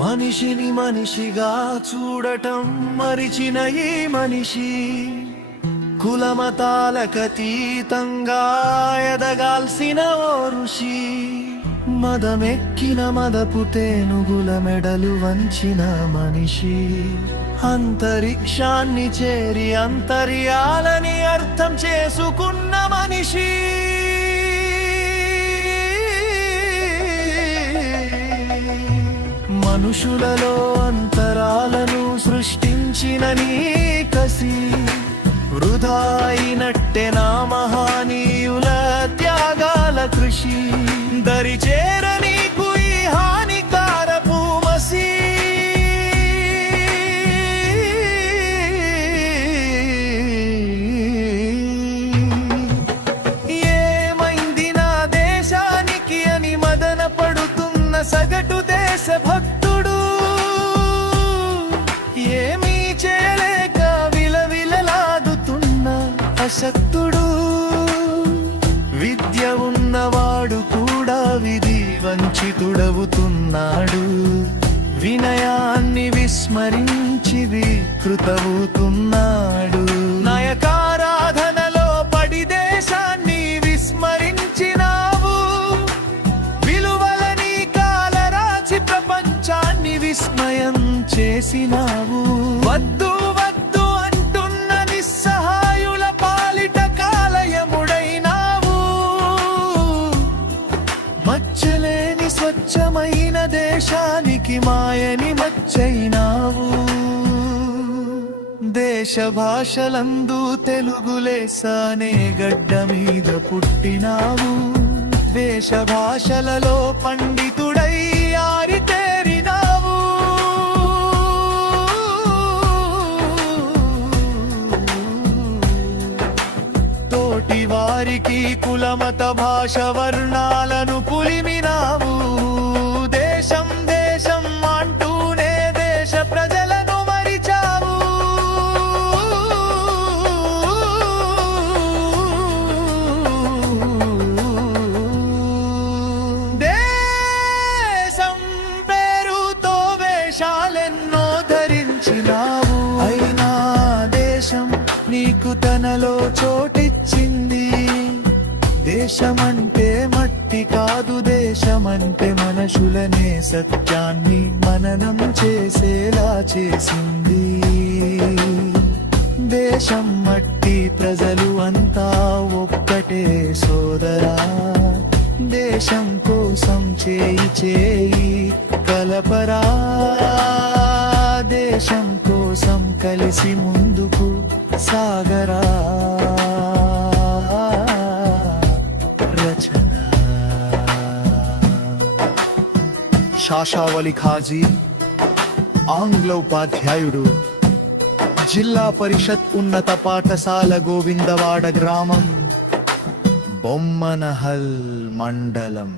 మనిషిని మనిషిగా చూడటం మరిచిన ఈ మనిషి కులమతాలకతీతంగా ఎదగాల్సిన ఓ ఋషి. మదమెక్కిన మదపు తేనుగుల మెడలు వంచిన మనిషి, అంతరిక్షాన్ని చేరి అంతర్యాలని అర్థం చేసుకున్న మనిషి. మనుషులలో అంతరాలను సృష్టించిన నీ కసి వృధా అయినట్టే నా మహానీయుల త్యాగాల కృషి. దరిచేర నీకు ఈ హానికారపు మసి. ఏమైంది నా దేశానికి అని మదన పడుతున్న సగటు దేశభక్తుడు, ఏమీ చేయలేక విలవిలలాడుతున్న అశక్తుడు. విద్య ఉన్నవాడు కూడా విధి వంచితుడవుతున్నాడు. వినయాన్ని విస్మరించి వికృతవుతున్నాడు. నయకారాధనలో పడి దేశాన్ని విస్మరించినావు. విలువలని కాలరాచి ప్రపంచాన్ని విస్మయం చేసినావు. వద్దు వద్దు అంటున్న నిస్సహాయుల పాలిట కాలయముడైనావు. మచ్చలేని స్వచ్ఛమైన దేశానికి మాయని మచ్చైనావు. దేశ భాషలందు తెలుగు లేసానే గడ్డ మీద పుట్టినావు. వేష భాషలలో పండితుడై ఆరితేరినావు. తోటి వారికి కులమత భాష వర్ణాలను పులిమినావు. దేశం దేశం అంటూనే దేశ ప్రజలను మరిచావు. దేశం పేరుతో వేషాలెన్నో ధరించినావు. అయినా దేశం నీకు తనలో చోటిచ్చింది. దేశమంటే మట్టి కాదు, దేశమంటే మనుషులనే సత్యాన్ని మననం చేసేలా చేసింది. దేశం మట్టి ప్రజలు అంతా ఒక్కటే సోదరా. దేశం కోసం చేయి చేయి కలపరా. దేశం కోసం కలిసి ముందుకు సాగరా. రచన శాషావలి ఖాజీ, ఆంగ్ల ఉపాధ్యాయుడు, జిల్లా పరిషత్ ఉన్నత పాఠశాల, గోవిందవాడ గ్రామం, బొమ్మనహల్ మండలం.